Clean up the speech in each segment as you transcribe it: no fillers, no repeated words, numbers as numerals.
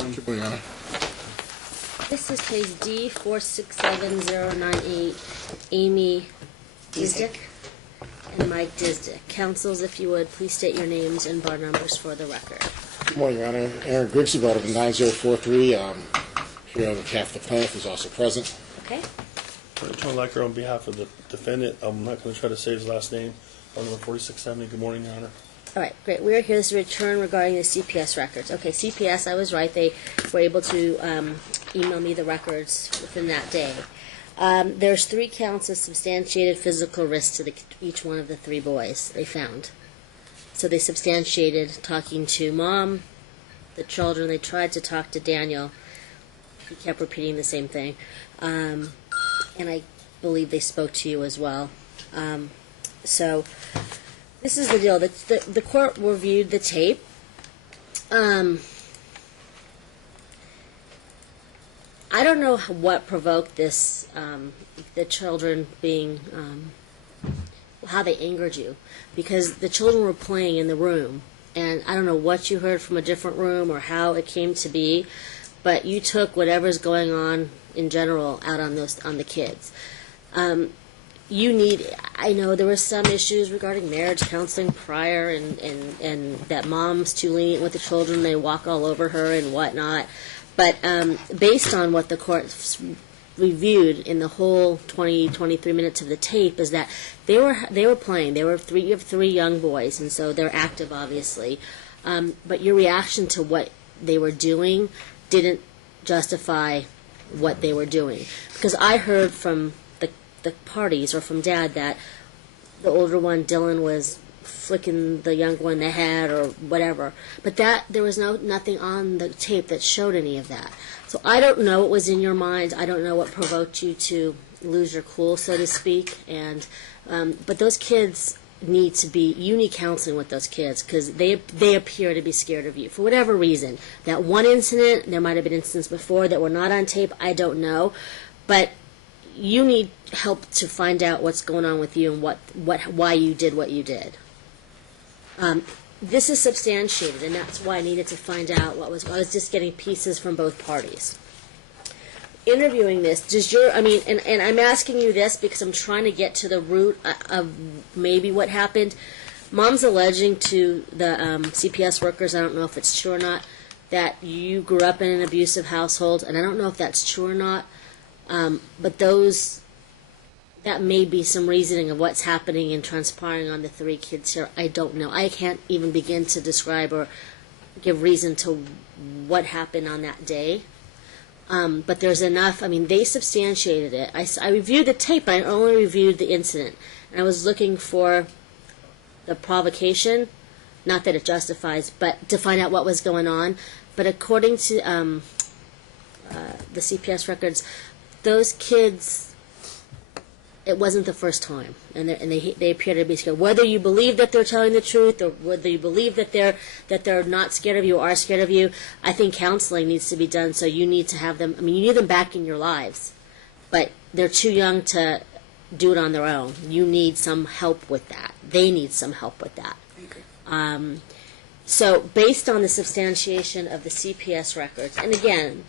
morning. Good morning, Your Honor. This is case D467098, Amy Dziedzic and Mike Dziedzic. Counsels, if you would, please state your names and bar numbers for the record. Good morning, Your Honor. Aaron Grigsby, about 9043. Here on behalf of the plaintiff, who's also present. Okay. Attorney Lecker, on behalf of the defendant, I'm not going to try to say his last name. Number 4670. Good morning, Your Honor. All right, great. We are here to return regarding the CPS records. Okay, CPS, I was right. They were able to email me the records within that day. There's 3 counts of substantiated physical risk to each one of the 3 boys they found. So they substantiated talking to Mom, the children. They tried to talk to Daniel. He kept repeating the same thing. And I believe they spoke to you as well. So this is the deal. The court reviewed the tape. I don't know what provoked this, the children being, how they angered you, because the children were playing in the room, and I don't know what you heard from a different room or how it came to be, but you took whatever's going on in general out on the kids. I know there were some issues regarding marriage counseling prior, and that Mom's too lenient with the children, they walk all over her and whatnot. But based on what the court reviewed in the whole 23 minutes of the tape, is that they were playing. You have 3 young boys, and so they're active, obviously. But your reaction to what they were doing didn't justify what they were doing, because I heard from the parties or from Dad that the older one, Dylan, was flicking the younger one in the head or whatever, but that there was nothing on the tape that showed any of that. So I don't know what was in your mind. I don't know what provoked you to lose your cool, so to speak. And but those kids you need counseling with those kids, because they appear to be scared of you for whatever reason. That one incident, there might have been incidents before that were not on tape, I don't know, but you need help to find out what's going on with you and why you did what you did. This is substantiated, and that's why I needed to find out I was just getting pieces from both parties. Interviewing this, and I'm asking you this because I'm trying to get to the root of maybe what happened. Mom's alleging to the CPS workers, I don't know if it's true or not, that you grew up in an abusive household, and I don't know if that's true or not. But that may be some reasoning of what's happening and transpiring on the 3 kids here. I don't know. I can't even begin to describe or give reason to what happened on that day. But there's enough. They substantiated it. I reviewed the tape, but I only reviewed the incident. And I was looking for the provocation, not that it justifies, but to find out what was going on. But according to the CPS records, those kids, it wasn't the first time, and they appear to be scared. Whether you believe that they're telling the truth, or whether you believe that they're not scared of you or are scared of you, I think counseling needs to be done. So you need to have them. You need them back in your lives, but they're too young to do it on their own. You need some help with that. They need some help with that. Okay. So based on the substantiation of the CPS records, and again,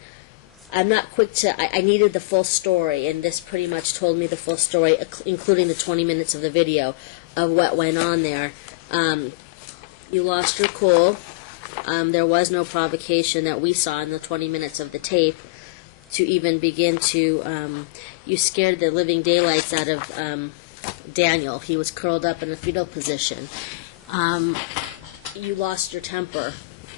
I'm not quick to, I needed the full story, and this pretty much told me the full story, including the 20 minutes of the video of what went on there. You lost your cool. There was no provocation that we saw in the 20 minutes of the tape to even begin to, you scared the living daylights out of Daniel. He was curled up in a fetal position. You lost your temper.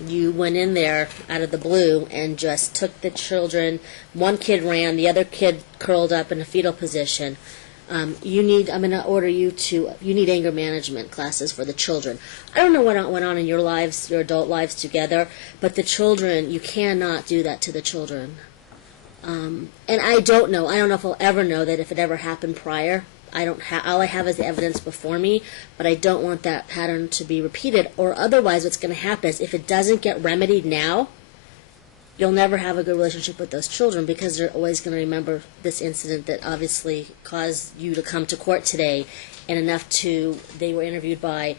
You went in there out of the blue and just took the children. One kid ran, the other kid curled up in a fetal position. I'm going to order you need anger management classes for the children. I don't know what went on in your lives, your adult lives together, but the children, you cannot do that to the children. And I don't know if I'll ever know that if it ever happened prior. All I have is the evidence before me, but I don't want that pattern to be repeated, or otherwise what's going to happen is if it doesn't get remedied now, you'll never have a good relationship with those children, because they're always going to remember this incident that obviously caused you to come to court today, and they were interviewed by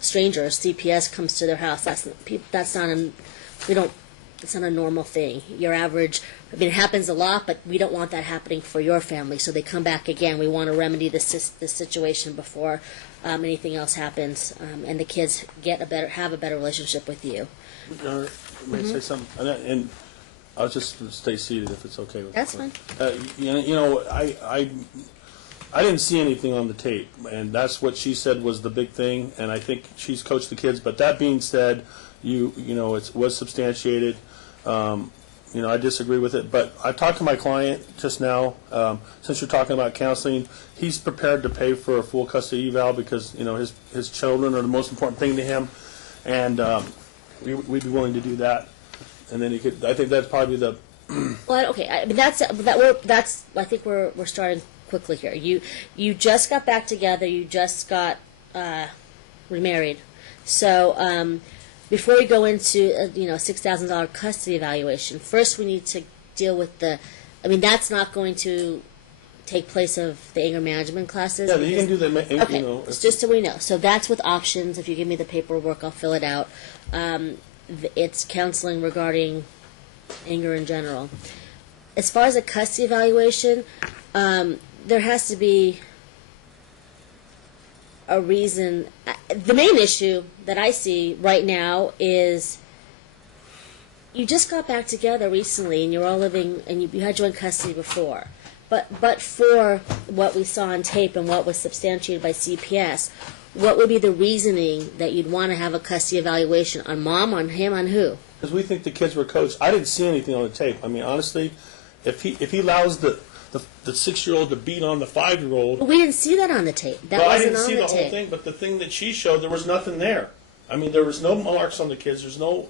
strangers. CPS comes to their house. That's not it's not a normal thing. Your average, I mean, it happens a lot, but we don't want that happening for your family. So they come back again. We want to remedy this situation before anything else happens, and the kids have a better relationship with you. May I say something? And I'll just stay seated if it's okay with That's you. fine. You know, I didn't see anything on the tape, and that's what she said was the big thing. And I think she's coached the kids. But that being said, you know, it was substantiated. You know, I disagree with it. But I talked to my client just now. Since you're talking about counseling, he's prepared to pay for a full custody eval because, you know, his children are the most important thing to him, and we'd be willing to do that. And then he could. I think that's probably the. Well, okay. I mean, that's. I think we're starting quickly here. You just got back together. You just got remarried. So before we go into $6,000 custody evaluation, first we need to deal with the. I mean, that's not going to take place of the anger management classes. Yeah, you can do the. Okay, You know, just so we know. So that's with options. If you give me the paperwork, I'll fill it out. It's counseling regarding anger in general. As far as a custody evaluation, there has to be a reason. The main issue that I see right now is you just got back together recently and you're all living, and you had joint custody before. But for what we saw on tape and what was substantiated by CPS, what would be the reasoning that you'd want to have a custody evaluation on mom, on him, on who? Because we think the kids were coached. I didn't see anything on the tape. I mean, honestly, if he allows the 6-year-old to beat on the 5-year-old. But we didn't see that on the tape. That Well, I wasn't didn't on see the the tape. whole thing, but the thing that she showed, there was nothing there. I mean, there was no marks on the kids. There's no,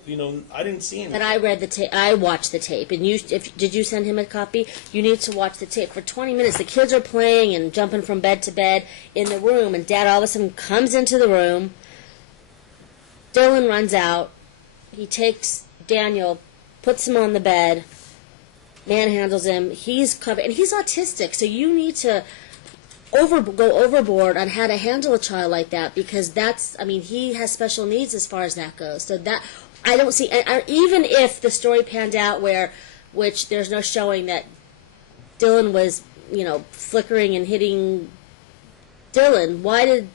I didn't see anything. But I read the tape. I watched the tape. And did you send him a copy? You need to watch the tape for 20 minutes. The kids are playing and jumping from bed to bed in the room, and Dad all of a sudden comes into the room. Dylan runs out. He takes Daniel, puts him on the bed, manhandles him. He's covered, and he's autistic, so you need to go overboard on how to handle a child like that, because he has special needs as far as that goes. So that, I don't see, even if the story panned out which there's no showing that Dylan was, flickering and hitting Daniel, why did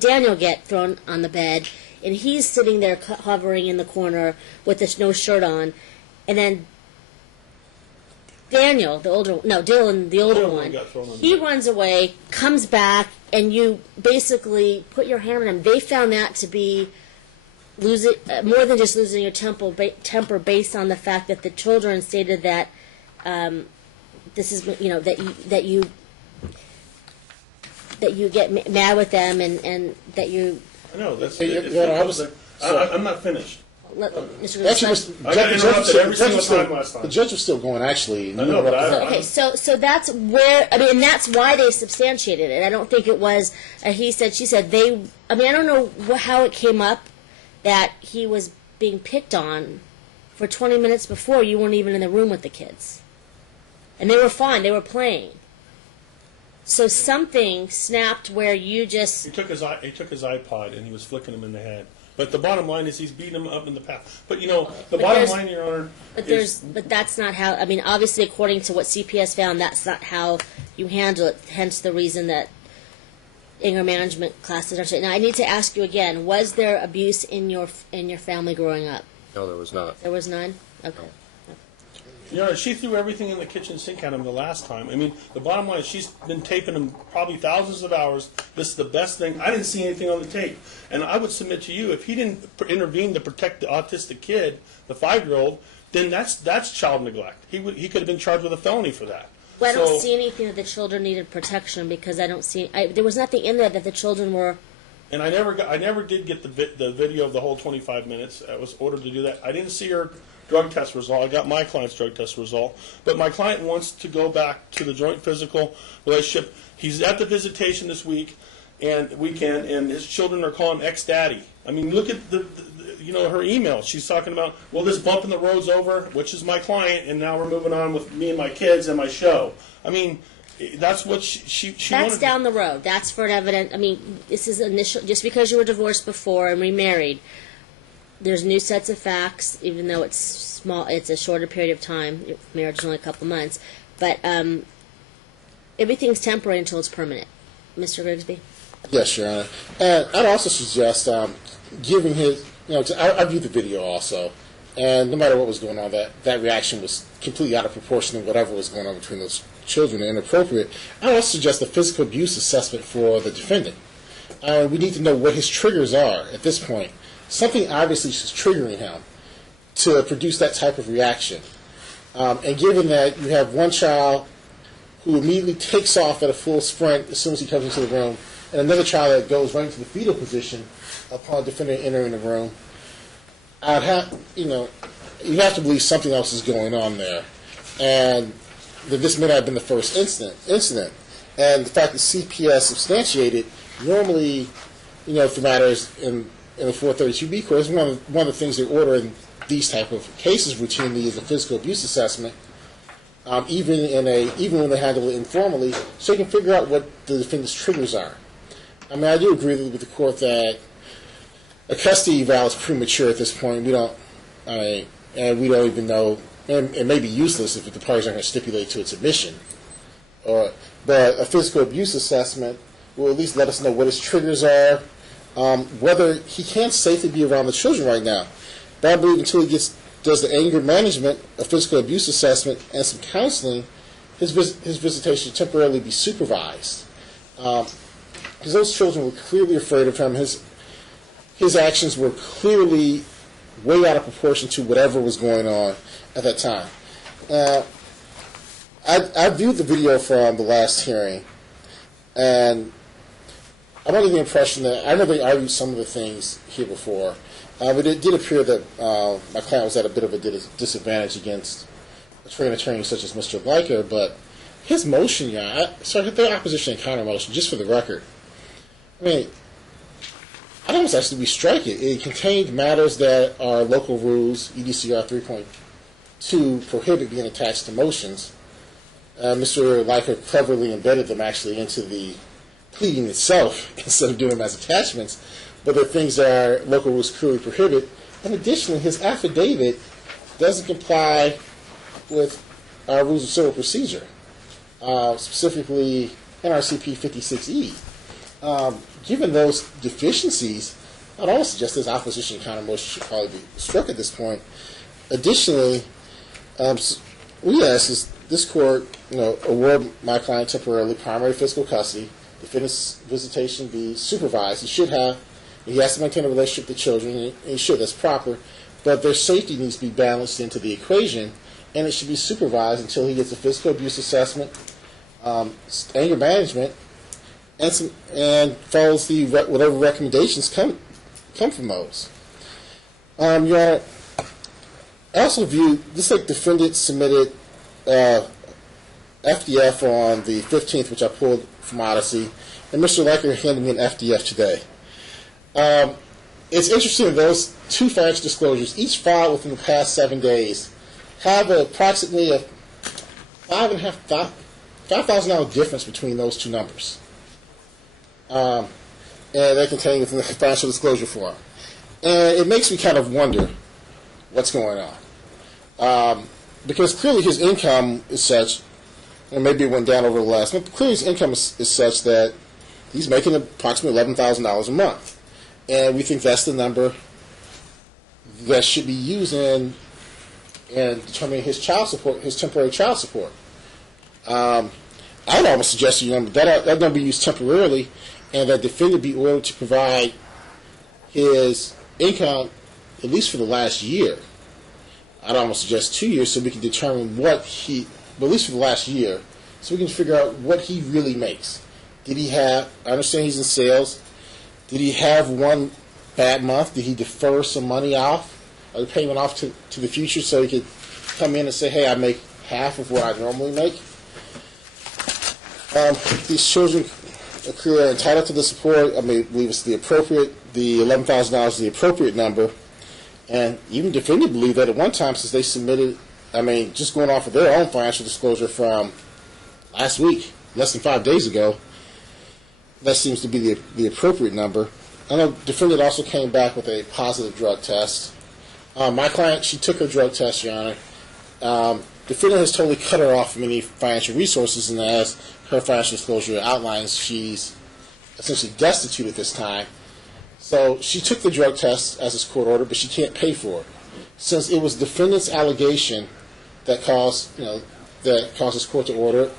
Daniel get thrown on the bed, and he's sitting there hovering in the corner with no shirt on, and then Dylan, the older one, he runs away, comes back, and you basically put your hand on him. They found that to be more than just losing your temper based on the fact that the children stated that this is, that you get mad with them and that you. I know, that's. I'm not finished. Actually, the judge was still going, actually. I know, but okay, so that's where, and that's why they substantiated it. I don't think it was he said, she said. I don't know how it came up that he was being picked on for 20 minutes before. You weren't even in the room with the kids. And they were fine. They were playing. So something snapped where you just. He took his iPod and he was flicking him in the head. But the bottom line is he's beating him up in the past. But bottom line, Your Honor. But that's not how. Obviously, according to what CPS found, that's not how you handle it. Hence the reason that anger management classes are. Now, I need to ask you again: was there abuse in your family growing up? No, there was not. There was none. Okay. No. Your Honor, she threw everything in the kitchen sink at him the last time. The bottom line is she's been taping him probably thousands of hours. This is the best thing. I didn't see anything on the tape. And I would submit to you, if he didn't intervene to protect the autistic kid, the 5-year-old, then that's child neglect. He could have been charged with a felony for that. Well, I don't see anything that the children needed protection, because I don't see. There was nothing in there that the children were. And I never did get the video of the whole 25 minutes. I was ordered to do that. I didn't see her drug test result. I got my client's drug test result. But my client wants to go back to the joint physical relationship. He's at the visitation this weekend, and his children are calling him ex-daddy. Look at her email. She's talking about, well, this bump in the road's over, which is my client, and now we're moving on with me and my kids and my show. That's what she That's wanted. down the road. That's for an evident. This is initial. Just because you were divorced before and remarried, there's new sets of facts, even though it's small. It's a shorter period of time. Marriage is only a couple months, but everything's temporary until it's permanent. Mr. Grigsby? Yes, Your Honor. And I'd also suggest giving his, I viewed the video also, and no matter what was going on, that reaction was completely out of proportion to whatever was going on between those children and inappropriate. I also suggest a physical abuse assessment for the defendant. We need to know what his triggers are at this point. Something obviously is triggering him to produce that type of reaction. And given that you have one child who immediately takes off at a full sprint as soon as he comes into the room, and another child that goes right into the fetal position upon the defendant entering the room, you have to believe something else is going on there. And that this may not have been the first incident. And the fact that CPS substantiated, normally, if the matter is in the 432B court, is one of the things they order in these type of cases routinely is a physical abuse assessment, even when they handle it informally, so you can figure out what the defendant's triggers are. I mean, I do agree with the court that a custody eval is premature at this point. And we don't even know, and it may be useless if the parties aren't going to stipulate to its admission. But a physical abuse assessment will at least let us know what his triggers are, whether he can safely be around the children right now. But I believe until he does the anger management, a physical abuse assessment, and some counseling, his visitation should temporarily be supervised. Because those children were clearly afraid of him. His actions were clearly way out of proportion to whatever was going on at that time. I viewed the video from the last hearing, and I'm under the impression that I know they argued some of the things here before, but it did appear that my client was at a bit of a disadvantage against a trained attorney such as Mr. Leiker, but his motion, their opposition and counter motion, just for the record, I mean, I'd almost actually be strike it. It contained matters that are local rules, EDCR 3.2, prohibit being attached to motions. Mr. Leiker cleverly embedded them actually into the pleading itself instead of doing them as attachments, but they're things that our local rules clearly prohibit. And additionally, his affidavit doesn't comply with our rules of civil procedure, specifically NRCP 56E. Given those deficiencies, I'd also suggest this opposition counter motion should probably be struck at this point. Additionally, we ask this court, award my client temporarily primary physical custody. Defendant's visitation be supervised. He has to maintain a relationship with the children, and he should. That's proper. But their safety needs to be balanced into the equation, and it should be supervised until he gets a physical abuse assessment, anger management, and follows whatever recommendations come from those. Your Honor, I also view this like defendant submitted FDF on the 15th, which I pulled from Odyssey, and Mr. Leiker handed me an FDF today. It's interesting that those two financial disclosures, each filed within the past 7 days, have approximately a $5,000 difference between those two numbers. And they're contained within the financial disclosure form. And it makes me kind of wonder what's going on. Because clearly his income is such, and maybe it went down over the last month, but clearly his income is such that he's making approximately $11,000 a month. And we think that's the number that should be used in determining his child support, his temporary child support. I'd almost suggest that number be used temporarily, and that defendant be ordered to provide his income at least for the last year. I'd almost suggest 2 years so we can determine but at least for the last year, so we can figure out what he really makes. I understand he's in sales. Did he have one bad month? Did he defer some money off, or the payment off to the future so he could come in and say, hey, I make half of what I normally make? These children are entitled to the support. I believe it's the $11,000 is the appropriate number. And even defendant believe that at one time, since they submitted, just going off of their own financial disclosure from last week, less than 5 days ago, that seems to be the appropriate number. I know the defendant also came back with a positive drug test. My client, she took her drug test, Your Honor. Defendant has totally cut her off from any financial resources, and as her financial disclosure outlines, she's essentially destitute at this time. So she took the drug test as is court ordered, but she can't pay for it. Since it was defendant's allegation that caused this court to order it,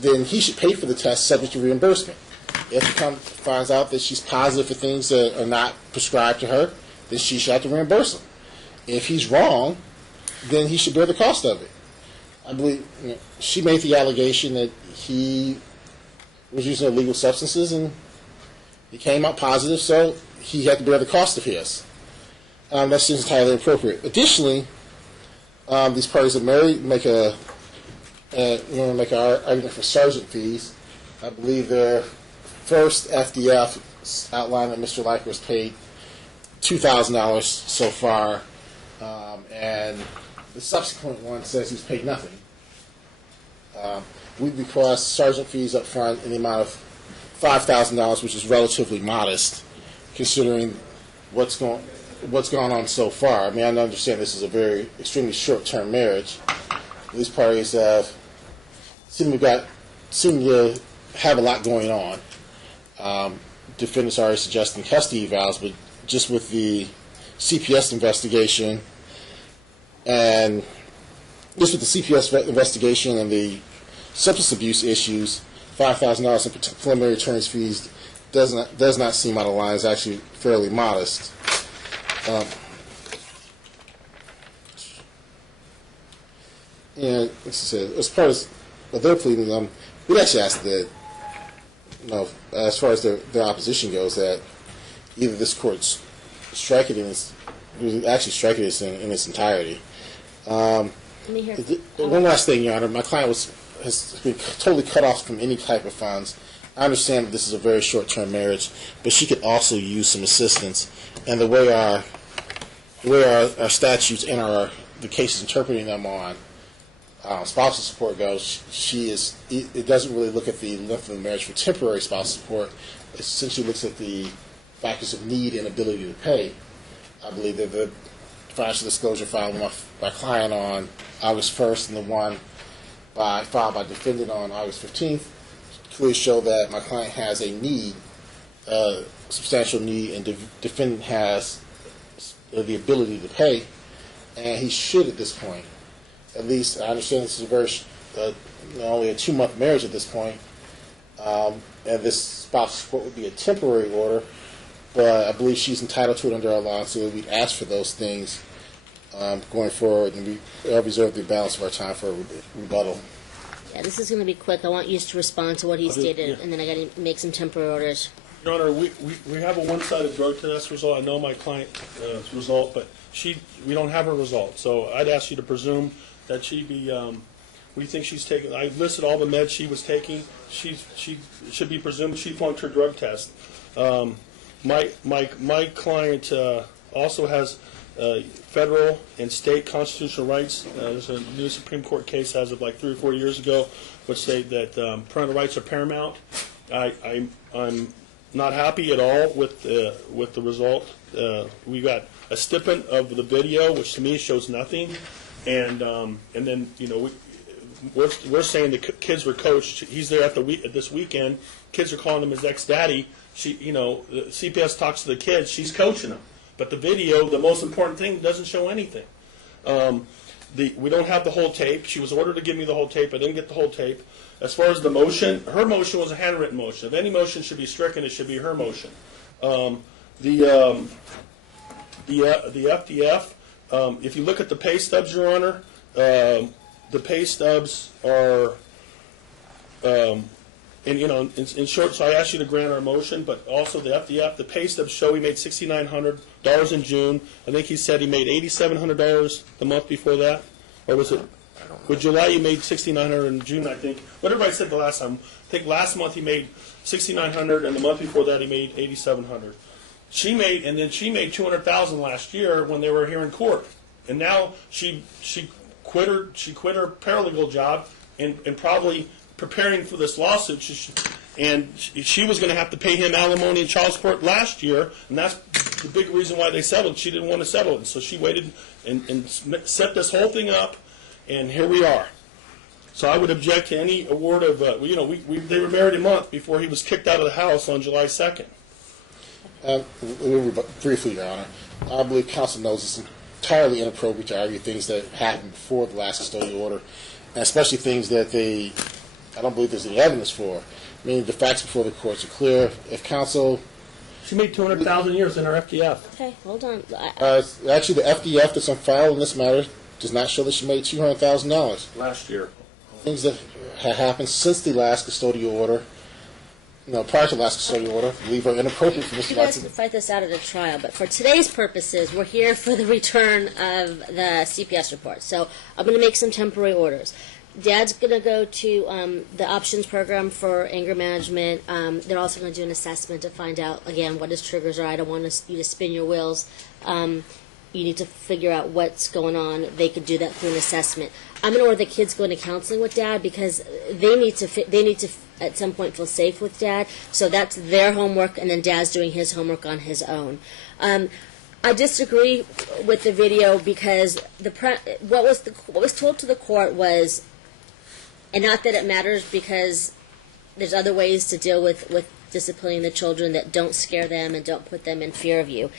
then he should pay for the test subject to reimbursement. If he finds out that she's positive for things that are not prescribed to her, then she should have to reimburse him. If he's wrong, then he should bear the cost of it. I believe she made the allegation that he was using illegal substances and he came out positive, so he had to bear the cost of his. That seems entirely appropriate. Additionally, these parties are married, make an argument for sergeant fees. I believe their first FDF outlined that Mr. Leiker was paid $2,000 so far, and the subsequent one says he's paid nothing. We request sergeant fees up front in the amount of $5,000, which is relatively modest, considering what's gone on so far. I mean, I understand this is a very extremely short-term marriage. These parties seem to have a lot going on. Defendants are already suggesting custody evals, but just with the CPS investigation and the substance abuse issues, $5,000 in preliminary attorney's fees does not seem out of line. It's actually fairly modest. And as part of their pleading, we'd actually ask that, as far as their opposition goes, that either this court strike it in its entirety. One last thing, Your Honor. My client has been totally cut off from any type of funds. I understand that this is a very short-term marriage, but she could also use some assistance. And the way our statutes and the cases interpreting them on spousal support goes, it doesn't really look at the length of the marriage for temporary spousal support. It essentially looks at the factors of need and ability to pay. I believe that the financial disclosure filed by my client on August 1st and the one filed by defendant on August 15th clearly show that my client has a need, substantial need, and defendant has the ability to pay, and he should at this point. At least I understand this is only a 2-month marriage at this point, and this spousal support would be a temporary order, but I believe she's entitled to it under our law, so we'd ask for those things going forward, and we reserve the balance of our time for a rebuttal. Yeah, this is going to be quick. I want you to respond to what he stated, and then I got to make some temporary orders. Your Honor, we have a one-sided drug test result. I know my client's result, but we don't have her result. So I'd ask you to presume that she be. We think she's taken. I listed all the meds she was taking. She should be presumed she flunked her drug test. My client also has federal and state constitutional rights. There's a new Supreme Court case as of like 3 or 4 years ago, which say that parental rights are paramount. I'm not happy at all with the result. We got a snippet of the video, which to me shows nothing, and then we're saying the kids were coached. He's there at this weekend. Kids are calling him his ex-daddy. The CPS talks to the kids. She's coaching them. But the video, the most important thing, doesn't show anything. We don't have the whole tape. She was ordered to give me the whole tape. I didn't get the whole tape. As far as the motion, her motion was a handwritten motion. If any motion should be stricken, it should be her motion. The FDF, if you look at the pay stubs, Your Honor, the pay stubs are, in short, so I asked you to grant our motion, but also the FDF, the pay stubs show he made $6,900 in June. I think he said he made $8,700 the month before that. Or was it? With July, he made $6,900 in June, I think. What everybody said the last time. I think last month he made $6,900, and the month before that he made $8,700. She made $200,000 last year when they were here in court, and now she quit her paralegal job and probably preparing for this lawsuit. and she was going to have to pay him alimony and child support last year, and that's the big reason why they settled. She didn't want to settle it, so she waited and set this whole thing up, and here we are. So I would object to any award of, they were married a month before he was kicked out of the house on July 2nd. Briefly, Your Honor, I believe counsel knows it's entirely inappropriate to argue things that happened before the last custodial order, and especially things that I don't believe there's any evidence for. I mean, the facts before the courts are clear. If counsel... She made $200,000 a year in her FDF. Okay, hold on. Actually, the FDF that's on file in this matter does not show that she made $200,000. Last year. Things that have happened since the last custodial order, prior to the last custodial order, leave her inappropriate for Mr. You guys Watson. can fight this out at a trial, but for today's purposes, we're here for the return of the CPS report. So I'm going to make some temporary orders. Dad's going to go to the options program for anger management. They're also going to do an assessment to find out, again, what his triggers are. I don't want you to spin your wheels. You need to figure out what's going on. They could do that through an assessment. I'm going to order the kids going to counseling with Dad because they need to at some point feel safe with Dad. So that's their homework, and then Dad's doing his homework on his own. I disagree with the video because what was told to the court was, and not that it matters because there's other ways to deal with disciplining the children that don't scare them and don't put them in fear of you,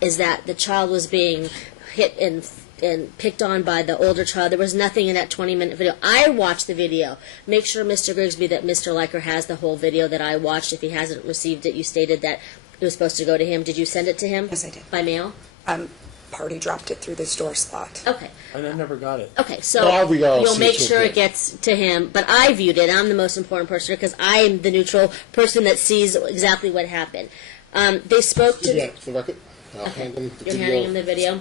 is that the child was being hit and picked on by the older child. There was nothing in that 20-minute video. I watched the video. Make sure, Mr. Grigsby, that Mr. Leiker has the whole video that I watched. If he hasn't received it, you stated that it was supposed to go to him. Did you send it to him? Yes, I did. By mail? Party dropped it through this door slot. Okay. And I never got it. Okay, so you'll make sure it gets to him. But I viewed it. I'm the most important person because I'm the neutral person that sees exactly what happened. They spoke to... Yeah, for the record. You're handing him the video?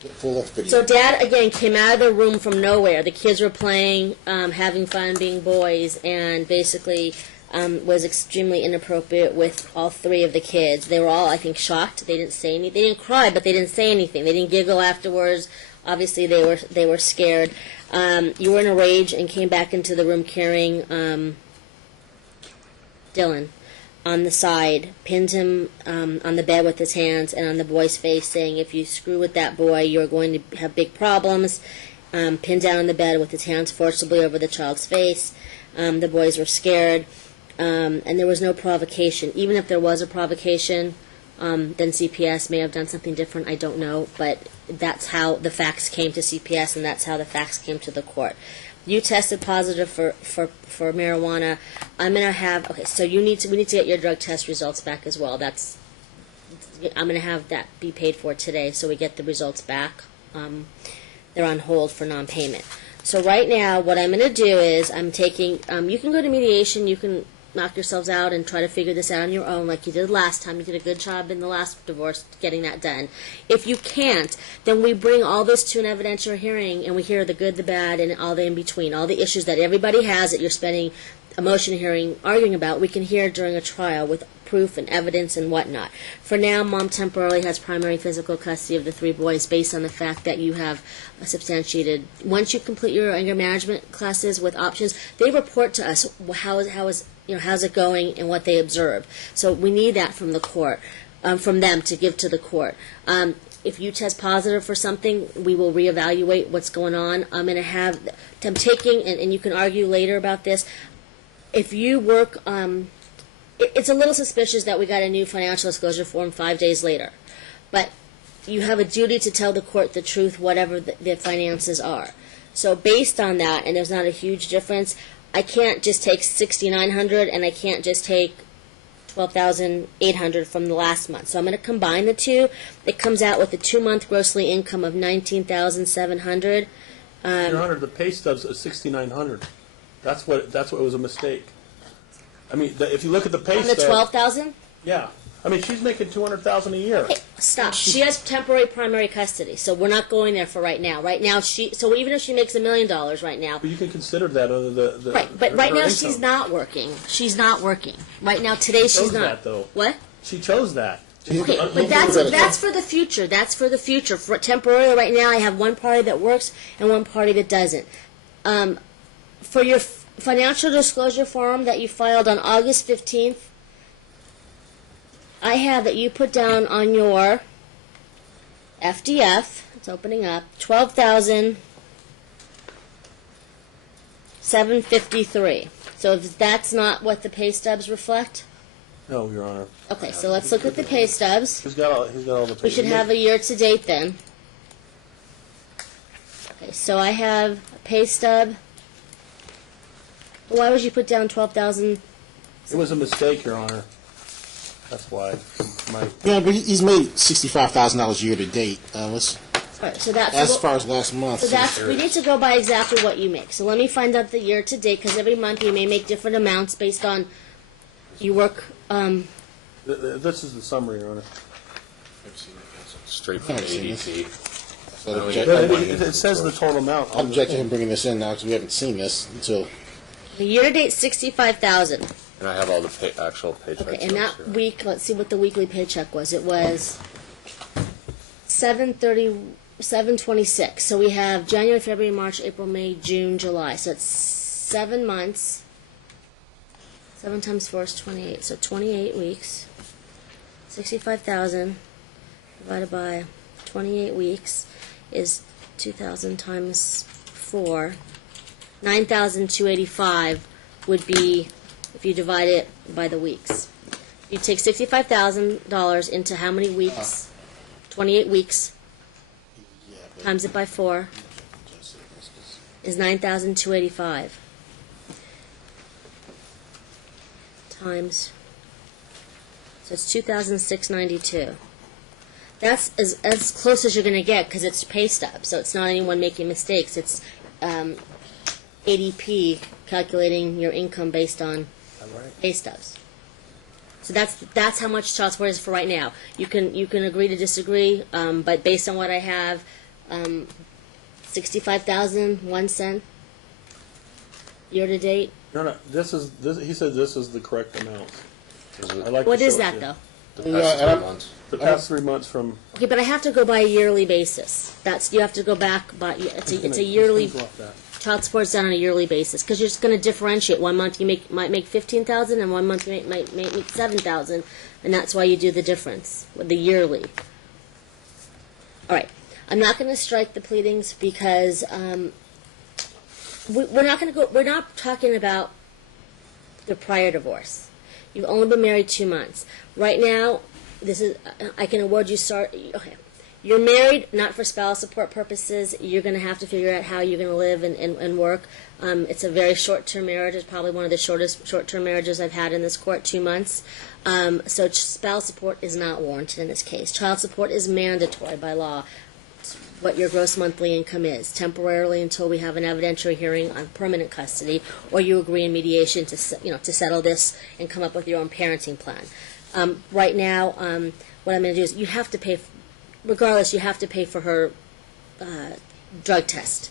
Full video. So Dad, again, came out of the room from nowhere. The kids were playing, having fun, being boys, and basically was extremely inappropriate with all three of the kids. They were all, I think, shocked. They didn't say anything. They didn't cry, but they didn't say anything. They didn't giggle afterwards. Obviously, they were scared. You were in a rage and came back into the room carrying Dylan on the side, pinned him on the bed with his hands and on the boy's face, saying, if you screw with that boy, you're going to have big problems. Pinned down on the bed with his hands forcibly over the child's face. The boys were scared, and there was no provocation. Even if there was a provocation, then CPS may have done something different. I don't know, but that's how the facts came to CPS, and that's how the facts came to the court. You tested positive for marijuana. I'm gonna have so we need to get your drug test results back as well. I'm gonna have that be paid for today, so we get the results back. They're on hold for non-payment. So right now, what I'm gonna do is I'm taking. You can go to mediation. You can knock yourselves out and try to figure this out on your own like you did last time. You did a good job in the last divorce getting that done. If you can't, then we bring all this to an evidentiary hearing and we hear the good, the bad, and all the in-between, all the issues that everybody has that you're spending a motion hearing arguing about, we can hear during a trial with proof and evidence and whatnot. For now, Mom temporarily has primary physical custody of the three boys based on the fact that you have a substantiated. Once you complete your anger management classes with options, they report to us how's it going and what they observed. So we need that from the court, from them to give to the court. If you test positive for something, we will reevaluate what's going on. I'm taking, and you can argue later about this, if you work, it's a little suspicious that we got a new financial disclosure form 5 days later. But you have a duty to tell the court the truth, whatever the finances are. So based on that, and there's not a huge difference, I can't just take $6,900 and I can't just take $12,800 from the last month. So I'm going to combine the two. It comes out with a 2-month grossly income of $19,700. Your Honor, the pay stubs is $6,900. That's what was a mistake. I mean, if you look at the pay stub. On the $12,000? Yeah. I mean, she's making $200,000 a year. Hey, stop. She has temporary primary custody, so we're not going there for right now. Right now, so even if she makes $1 million right now. But you can consider that under the right. But right now income. she's not working. She's not working. Right now, today she's not. That, though. What? She chose that. Okay, but that's for the future. That's for the future. For temporarily, right now, I have one party that works and one party that doesn't. financial disclosure form that you filed on August 15th, I have that you put down on your FDF, it's opening up, $12,753. So if that's not what the pay stubs reflect? No, Your Honor. Okay, so let's look at the pay stubs. He's got all the. We should have a year-to-date then. Okay, so I have a pay stub. Why would you put down 12,000? It was a mistake, Your Honor. That's why. Yeah, but he's made $65,000 year to date. Let's, Right, so that's as far as last month. So that's, we need to go by exactly what you make. So let me find out the year to date, because every month you may make different amounts based on you work. This is the summary, Your Honor. Straight from the EDC. So It says the total amount. I'll object to him bringing this in now because we haven't seen this until. The year to date 65,000. And I have all the actual paychecks. Okay, and that week, let's see what the weekly paycheck was. It was 726. So we have January, February, March, April, May, June, July. So it's 7 months. 7 times 4 is 28. So 28 weeks. 65,000 divided by 28 weeks is 2,000 times 4. 9,285 would be if you divide it by the weeks. You take $65,000 into how many weeks? 28 weeks. Times it by 4 is 9,285. Times. So it's 2,692. That's as close as you're going to get because it's pay stub. So it's not anyone making mistakes. It's ADP calculating your income based on pay stubs. So that's how much child support is for right now. You can agree to disagree, but based on what I have, 65,000 1 cent year to date. No. He said this is the correct amount. I'd like What to is show that it to you. though? The past 3 months. The past 3 months from. Okay, but I have to go by a yearly basis. You have to go back by it's a yearly. Child support's done on a yearly basis because you're just going to differentiate. 1 month you might make 15,000, and 1 month you might make 7,000, and that's why you do the difference with the yearly. All right, I'm not going to strike the pleadings because we're not going to go. We're not talking about the prior divorce. You've only been married 2 months. Right now, I can award you okay. You're married, not for spousal support purposes. You're going to have to figure out how you're going to live and work. It's a very short-term marriage. It's probably one of the shortest short-term marriages I've had in this court, 2 months. So spousal support is not warranted in this case. Child support is mandatory by law. It's what your gross monthly income is, temporarily until we have an evidentiary hearing on permanent custody, or you agree in mediation to settle this and come up with your own parenting plan. Right now, what I'm going to do is you have to pay. Regardless, you have to pay for her drug test.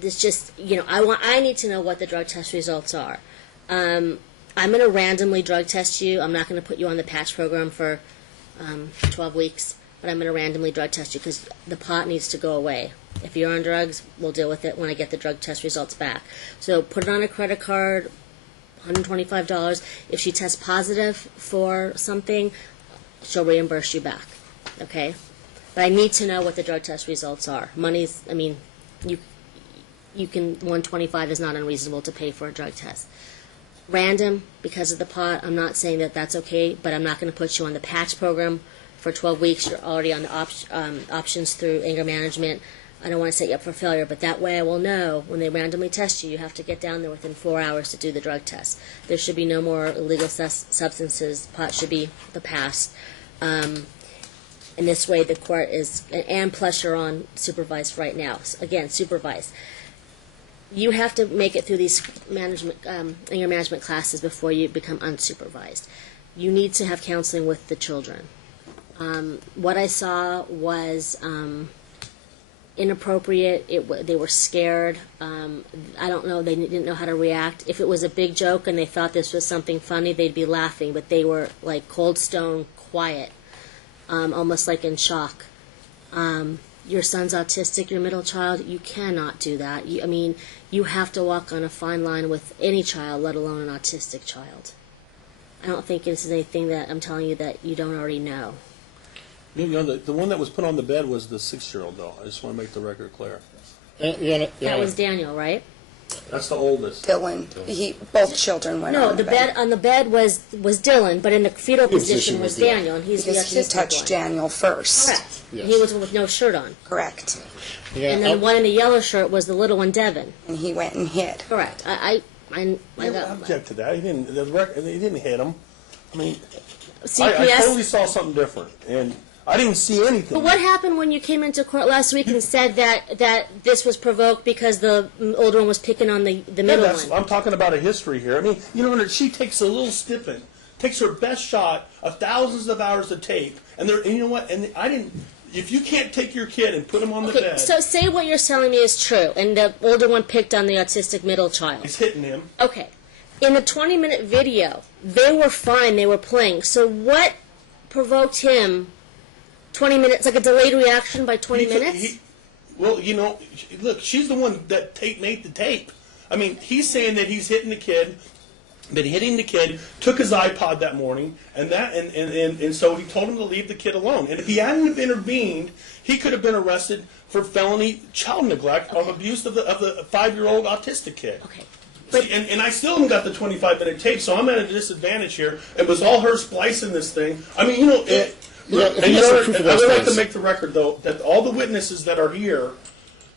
This just, I need to know what the drug test results are. I'm going to randomly drug test you. I'm not going to put you on the patch program for 12 weeks, but I'm going to randomly drug test you because the pot needs to go away. If you're on drugs, we'll deal with it when I get the drug test results back. So put it on a credit card, $125. If she tests positive for something, she'll reimburse you back. Okay, but I need to know what the drug test results are. You can 125 is not unreasonable to pay for a drug test. Random because of the pot. I'm not saying that that's okay, but I'm not going to put you on the patch program for 12 weeks. You're already on the options through anger management. I don't want to set you up for failure, but that way I will know when they randomly test you. You have to get down there within 4 hours to do the drug test. There should be no more illegal substances. Pot should be the past. And this way the court is, and plus you're on supervised right now. Again, supervised. You have to make it through these anger management classes before you become unsupervised. You need to have counseling with the children. What I saw was inappropriate. They were scared. I don't know. They didn't know how to react. If it was a big joke and they thought this was something funny, they'd be laughing. But they were like cold stone quiet. Almost like in shock. your son's autistic, your middle child, you cannot do that. You have to walk on a fine line with any child, let alone an autistic child. I don't think this is anything that I'm telling you that you don't already know. You know, the one that was put on the bed was the 6-year-old, though. I just want to make the record clear. That was Daniel, right? That's the oldest. Dylan, both children went No, on the bed on the bed was Dylan, but in the fetal position was Daniel. Daniel, and he's the because he autistic touched one. Daniel first. Correct. Yes. He was with no shirt on. Correct. Yeah, And then the one in the yellow shirt was the little one, Devin. And he went and hid. Correct. I I object to that. He didn't hit him. I mean, CPS. I totally saw something different, and I didn't see anything. But what happened when you came into court last week and said that this was provoked because the older one was picking on the middle one? I'm talking about a history here. I mean, you know, she takes a little stiffing, takes her best shot of thousands of hours of tape, and you know what? And I didn't. If you can't take your kid and put him on the Okay, bed, so say what you're telling me is true, and the older one picked on the autistic middle child. he's hitting him. Okay. In the 20-minute video, they were fine, they were playing. So what provoked him 20 minutes, like a delayed reaction by 20 minutes? Well, you know, look, she's the one that made the tape. I mean, he's saying that he's hitting the kid, been hitting the kid, took his iPod that morning, and so he told him to leave the kid alone. And if he hadn't have intervened, he could have been arrested for felony child neglect of abuse of the 5-year-old autistic kid. Okay. See, and I still haven't got the 25-minute tape, so I'm at a disadvantage here. It was all her splicing this thing. I mean, you know, if and you you know, have some proof of I those would like to things. make the record, though, that all the witnesses that are here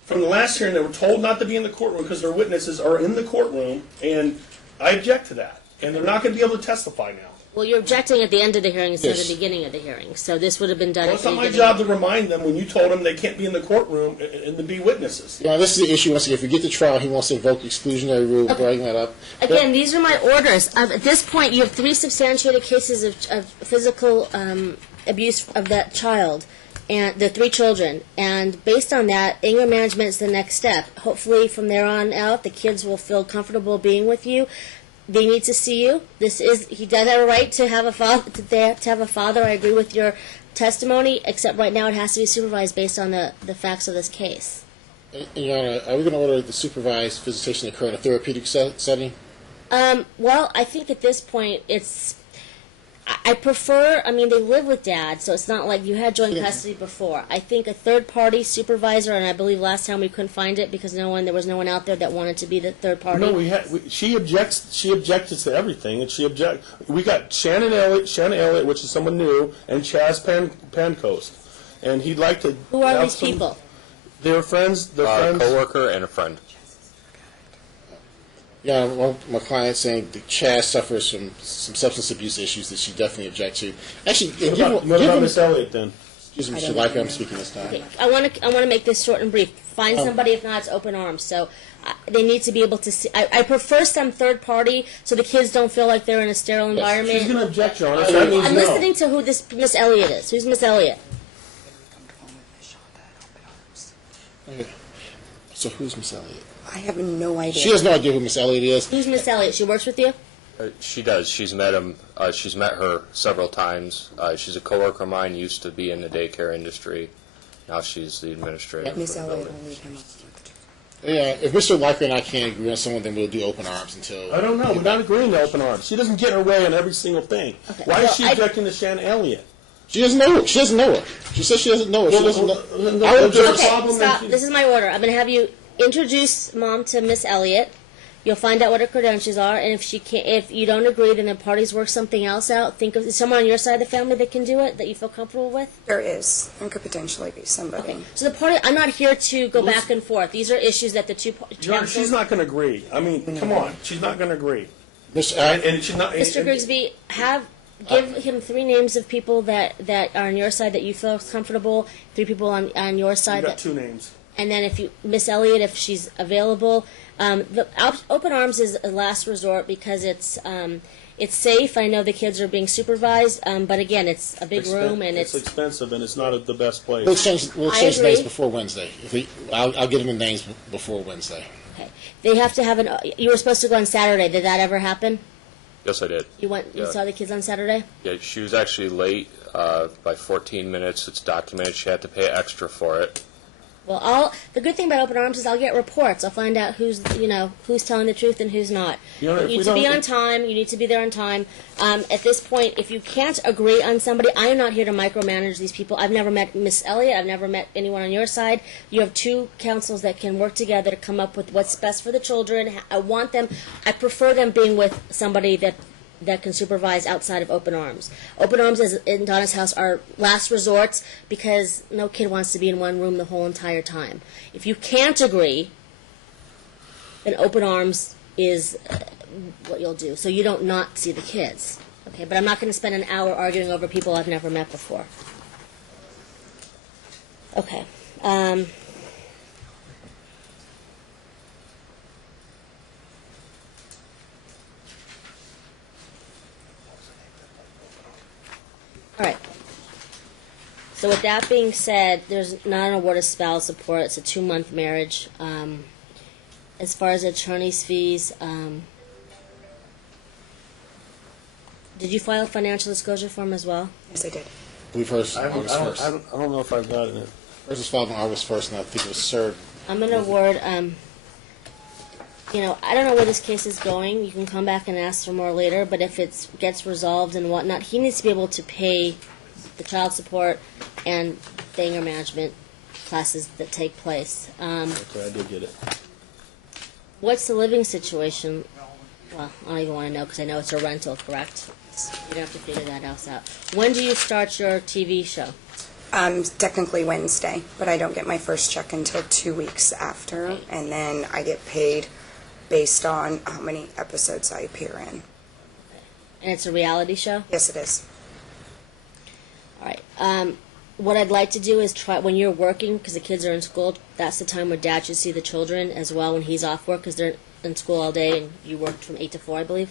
from the last hearing that were told not to be in the courtroom because their witnesses are in the courtroom, and I object to that. And they're not going to be able to testify now. Well, you're objecting at the end of the hearing instead Yes. of the beginning of the hearing. So this would have been done Well, at it's the not my beginning. job to remind them when you told them they can't be in the courtroom and to be witnesses. Yeah, this is the issue. Once again, if we get to trial, he wants to invoke exclusionary rule, bring that up. Again, these are my orders. At this point, you have 3 substantiated cases of physical abuse of that child, and the 3 children. And based on that, anger management is the next step. Hopefully, from there on out, the kids will feel comfortable being with you. They need to see you. He does have a right to have a father. To have a father. I agree with your testimony, except right now it has to be supervised based on the facts of this case. Your Honor, are we going to order the supervised visitation to occur in a therapeutic setting? Well, I think at this point I prefer, they live with Dad, so it's not like you had joint custody before. I think a third-party supervisor, and I believe last time we couldn't find it because there was no one out there that wanted to be the third party. No, she objected to everything, and we got Shannon Elliott, which is someone new, and Chaz Pancoast. And he'd like to... Who are have these people? They're friends. They're A friends. coworker and a friend. Yeah, one my client saying that Chaz suffers from some substance abuse issues that she definitely objects to. Actually, What about Miss Elliott, then? Excuse me, Mr. Leica, I'm speaking this time. Okay. I want to make this short and brief. Find somebody, if not, it's open arms. So they need to be able to see. I prefer some third party so the kids don't feel like they're in a sterile environment. She's going to object, Your Honor. So that means I'm no. listening to who this Miss Elliott is. Who's Miss Elliott? Okay. So who's Miss Elliott? I have no idea. She has no idea who Miss Elliott is. Who's Miss Elliott? She works with you? She does. She's met him. She's met her several times. She's a coworker of mine. Used to be in the daycare industry. Now she's the administrator. Miss for the Elliott building. will leave him. Yeah, if Mr. Leica and I can't agree on someone, then we'll do open arms until... I don't know. We're not agreeing to open arms. She doesn't get her way on every single thing. Okay. Why Well, is she objecting to Shannon Elliott? She doesn't know her. She doesn't know her. She says she doesn't know her. She doesn't know... I would There's a object- problem Stop. that she- This is my order. I'm going to have you introduce Mom to Miss Elliott. You'll find out what her credentials are, and if you don't agree, then the parties work something else out. Think of someone on your side of the family that can do it, that you feel comfortable with. There is. There could potentially be somebody. So the party, I'm not here to go back and forth. These are issues that the two Your Honor, she's not going to agree. I mean, come on. She's not going to agree. And she's not... Mr. Grigsby, give him 3 names of people that are on your side that you feel comfortable. 3 people on your You've side. got 2 names. And then if Miss Elliott, if she's available, the open arms is a last resort because it's safe. I know the kids are being supervised, but again, it's a big room and it's expensive and it's not at the best place. We'll exchange I agree. names before Wednesday. I'll get them the names before Wednesday. okay. They have to have you were supposed to go on Saturday. Did that ever happen? Yes, I did. You Yeah. saw the kids on Saturday? Yeah, she was actually late by 14 minutes. It's documented. She had to pay extra for it. Well, the good thing about Open Arms is I'll get reports. I'll find out who's telling the truth and who's not. You know, if You we need to be don't- on time. You need to be there on time. At this point, if you can't agree on somebody, I am not here to micromanage these people. I've never met Miss Elliott. I've never met anyone on your side. You have two councils that can work together to come up with what's best for the children. I prefer them being with somebody that can supervise outside of Open Arms. Open Arms is in Donna's house are last resorts because no kid wants to be in one room the whole entire time. If you can't agree, then Open Arms is what you'll do. So you don't not see the kids. Okay, but I'm not going to spend an hour arguing over people I've never met before. Okay. All right. So with that being said, there's not an award of spousal support. It's a 2-month marriage. As far as attorney's fees, did you file a financial disclosure form as well? Yes, I did. We first, I August 1st. don't know if I've got it. First was filed on August 1st, and I think it was served. I'm going to award, I don't know where this case is going. You can come back and ask for more later, but if it gets resolved and whatnot, he needs to be able to pay the child support and the anger management classes that take place. Okay, I did get it. What's the living situation? Well, I don't even want to know because I know it's a rental, correct? You don't have to figure that else out. When do you start your TV show? Technically Wednesday, but I don't get my first check until 2 weeks after, and then I get paid based on how many episodes I appear in. And it's a reality show? Yes, it is. All right. What I'd like to do is try, when you're working, because the kids are in school, that's the time where Dad should see the children as well when he's off work, because they're in school all day, and you work from 8 to 4, I believe?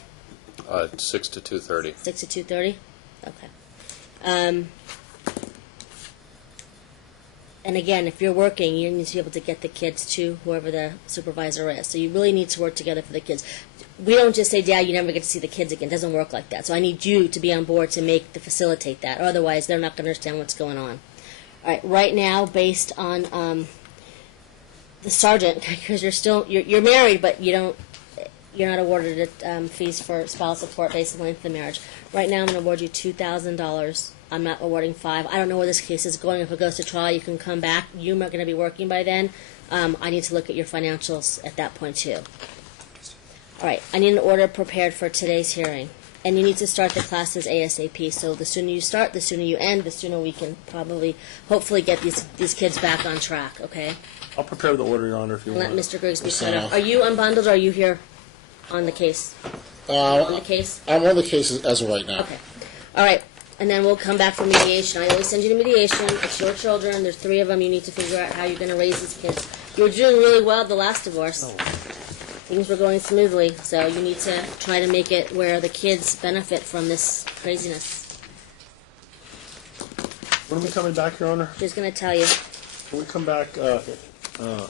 6 to 2:30. 6 to 2:30? Okay. And again, if you're working, you need to be able to get the kids to whoever the supervisor is. So you really need to work together for the kids. We don't just say, Dad, you never get to see the kids again. It doesn't work like that. So I need you to be on board to facilitate that. Otherwise, they're not going to understand what's going on. All right. Right now, based on the sergeant, because you're married, but you're not awarded fees for spousal support based on the length of the marriage. Right now, I'm going to award you $2,000. I'm not awarding $5,000. I don't know where this case is going. If it goes to trial, you can come back. You're not going to be working by then. I need to look at your financials at that point, too. All right. I need an order prepared for today's hearing. And you need to start the classes ASAP. So the sooner you start, the sooner you end, the sooner we can hopefully get these kids back on track, okay? I'll prepare the order, Your Honor, if you Let want. Mr. Griggs be Yes, set up. ma'am. Are you unbundled or are you here on the case? On the case? I'm on the case as of right now. Okay. All right. And then we'll come back for mediation. I always send you to mediation. It's your children. There's 3 of them. You need to figure out how you're going to raise these kids. You were doing really well the last divorce. Things were going smoothly. So you need to try to make it where the kids benefit from this craziness. When are we coming back, Your Honor? Who's going to tell you? Can we come back in a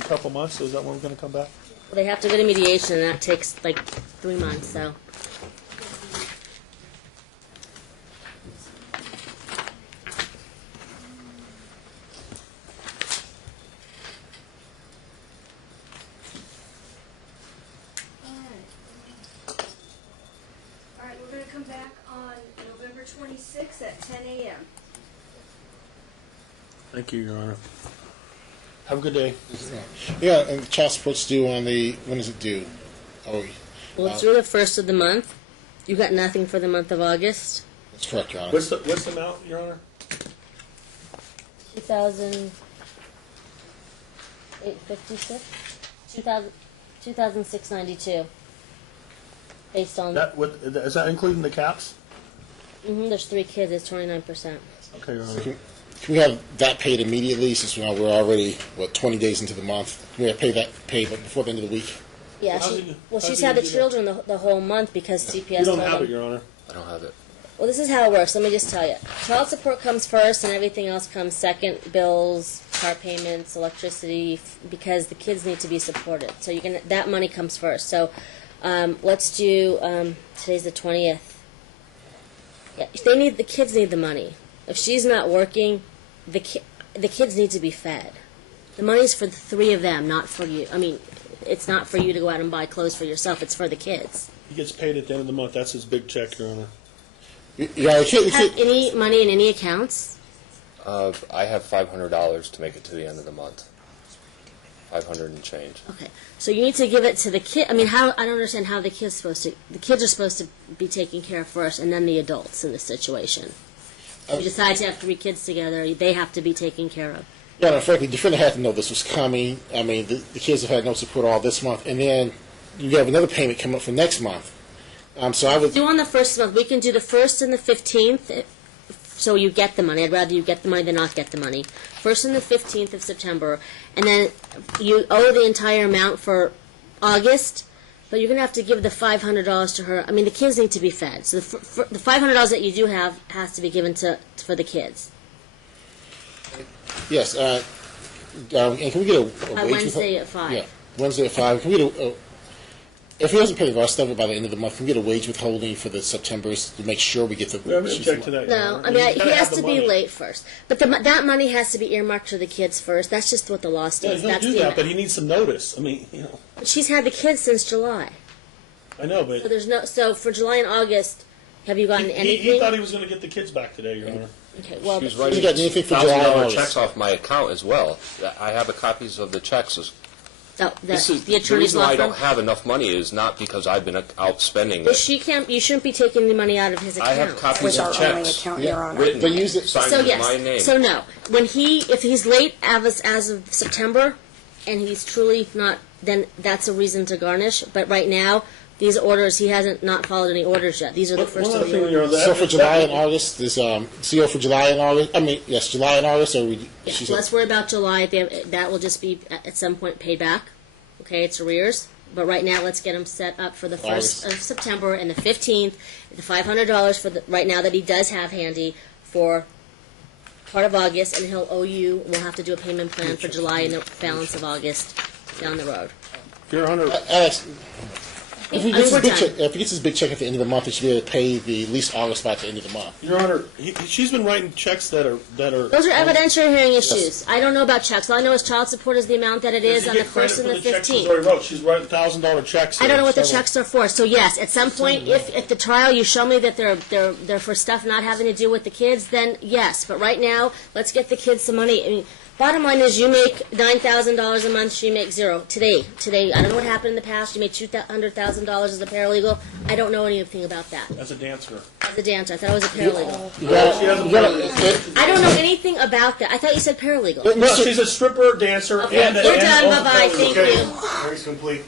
couple months? Is that when we're going to come back? Well, they have to go to mediation, and that takes like 3 months. So. All right, we're going to come back on November 26th at 10 a.m. Thank you, Your Honor. Have a good day. Yeah, and child support's due on when is it due? Oh, Well, it's through the 1st of the month. You got nothing for the month of August. that's correct, Your Honor. What's the amount, Your Honor? 2,856? 2,692. Based on, Is that including the caps? there's 3 kids, it's 29%. Okay, Your Honor. Can we have that paid immediately since we're already, 20 days into the month? Can we have paid before the end of the week? Yeah, How's she's he had the do that? children the whole month because CPS You don't told have them. it, Your Honor. I don't have it. Well, this is how it works. Let me just tell you. Child support comes first, and everything else comes second. Bills, car payments, electricity, because the kids need to be supported. So that money comes first. So let's do. Today's the 20th. Yeah, the kids need the money. If she's not working, the kids need to be fed. The money's for the three of them, not for you. I mean, it's not for you to go out and buy clothes for yourself. It's for the kids. He gets paid at the end of the month. That's his big check, Your Honor. Yeah, Do you have any money in any accounts? I have $500 to make it to the end of the month. 500 and change. Okay, so you need to give it to the kid. I mean, I don't understand how the kids are supposed to be taken care of first, and then the adults in this situation. If you decide to have 3 kids together, they have to be taken care of. Yeah, no, frankly, the defendant had to know this was coming. I mean, the kids have had no support all this month, and then you have another payment coming up for next month. So I would Do on the first month. We can do the 1st and the 15th, so you get the money. I'd rather you get the money than not get the money. 1st and the 15th of September, and then you owe the entire amount for August, but you're going to have to give the $500 to her. I mean, the kids need to be fed, so the $500 that you do have has to be given for the kids. yes. And can we get a wage Wednesday at 5. Yeah, Wednesday at 5. Can we get if he doesn't pay the rest of it by the end of the month, can we get a wage withholding for the September's to make sure we get the? We haven't checked to that. Your No, Honor. I mean, He's he gotta has have to the be money. late first. But that money has to be earmarked to the kids first. That's just what the law Yeah, states. he'll That's do the that, amount. but he needs some notice. I mean, you know, But she's had the kids since July. I know, but So there's no. So for July and August, have you gotten anything? he thought he was going to get the kids back today, Your Honor. Okay, well, She's but- writing You got anything for July and $1,000 August? checks off my account as well. I have copies of the checks. so This is the the attorney's reason law why I firm. don't have enough money is not because I've been out spending But it. she can't. You shouldn't be taking the money out of his account. I have copies Was of our only checks account, Yeah. Your Honor. written, But use it- signed So with yes. my name. So no. If he's late as of September, and he's truly not, then that's a reason to garnish. But right now, these orders, he hasn't not followed any orders yet. These are the One first other of thing, the Your orders. Honor, So for July and August, is CO for July and August? I mean, yes, July and August, or we? Yeah, she's- so let's worry about July. That will just be at some point paid back. Okay, it's arrears. But right now, let's get him set up for the 1st of September and the 15th. The $500 for right now that he does have handy for part of August, and he'll owe you. We'll have to do a payment plan for July and the balance of August down the road. Your Honor, Alex, if he I mean, gets we're his big done. check, if he gets his big check at the end of the month, he should be able to pay the at least August by the end of the month. Your Honor, she's been writing checks that are. Those are evidentiary hearing issues. I don't know about checks. All I know is child support is the amount that it Does is he on the get credit 1st and for the checks she's 15th. already wrote? She's writing $1,000 checks. I don't know what the several- checks are for. So yes, at some point, if the trial you show me that they're for stuff not having to do with the kids, then yes. But right now, let's get the kids some money. I mean, bottom line is you make $9,000 a month. She makes zero today. I don't know what happened in the past. You made $200,000 as a paralegal. I don't know anything about that. As a dancer. As a dancer, I thought I was a paralegal. You gotta- She has a you gotta- I don't know anything about that. I thought you said paralegal. No, she's a stripper, dancer, Okay, and we're done. also Bye-bye. paralegal. Thank Okay. you. Hearing's complete.